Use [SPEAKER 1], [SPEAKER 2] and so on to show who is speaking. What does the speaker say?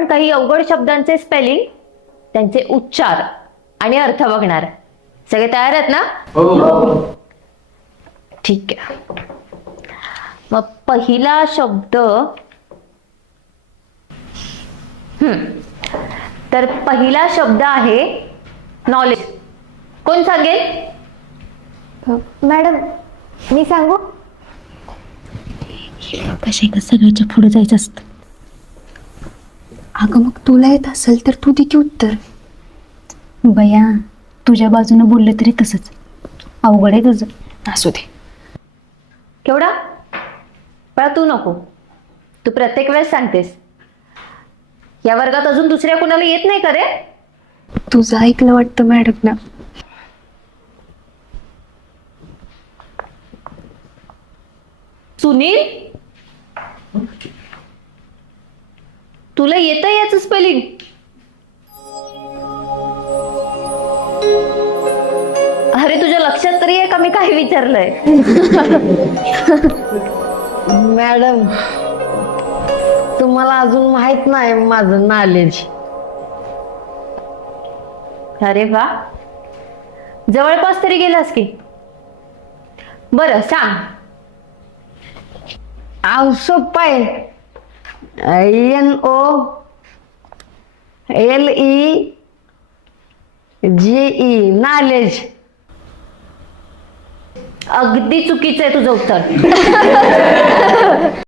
[SPEAKER 1] काही अवघड शब्दांचे स्पेलिंग, त्यांचे उच्चार आणि अर्थ बघणार. सगळे तयार आहेत ना?
[SPEAKER 2] हो.
[SPEAKER 1] ठीक आहे. मग पहिला शब्द, तर पहिला शब्द आहे नॉलेज. कोण सांगेल?
[SPEAKER 3] मॅडम मी सांगू?
[SPEAKER 4] कशा का सगळ्याच्या पुढे जायचं असतं.
[SPEAKER 3] अगं मग तुला येत असेल तर तू दे की उत्तर.
[SPEAKER 4] बया तुझ्या बाजूने बोललं तरी तसंच अवघड आहे तुझं.
[SPEAKER 3] असू दे.
[SPEAKER 1] केवढा पण तू नको, तू प्रत्येक वेळेस सांगतेस. या वर्गात अजून दुसऱ्या कुणाला येत नाही का रे?
[SPEAKER 3] तुझं ऐकलं वाटतं मॅडम ना.
[SPEAKER 1] सुनील, तुला येतं याच स्पेलिंग? अरे तुझ्या लक्षात तरी आहे का मी काय विचारलंय?
[SPEAKER 5] मॅडम तुम्हाला अजून माहित नाही माझं नॉलेज.
[SPEAKER 1] अरे वा, जवळपास तरी गेलास की. बरं सांग.
[SPEAKER 5] सोपं आहे. NOLEGE knowledge.
[SPEAKER 1] अगदी चुकीचं आहे तुझं उत्तर.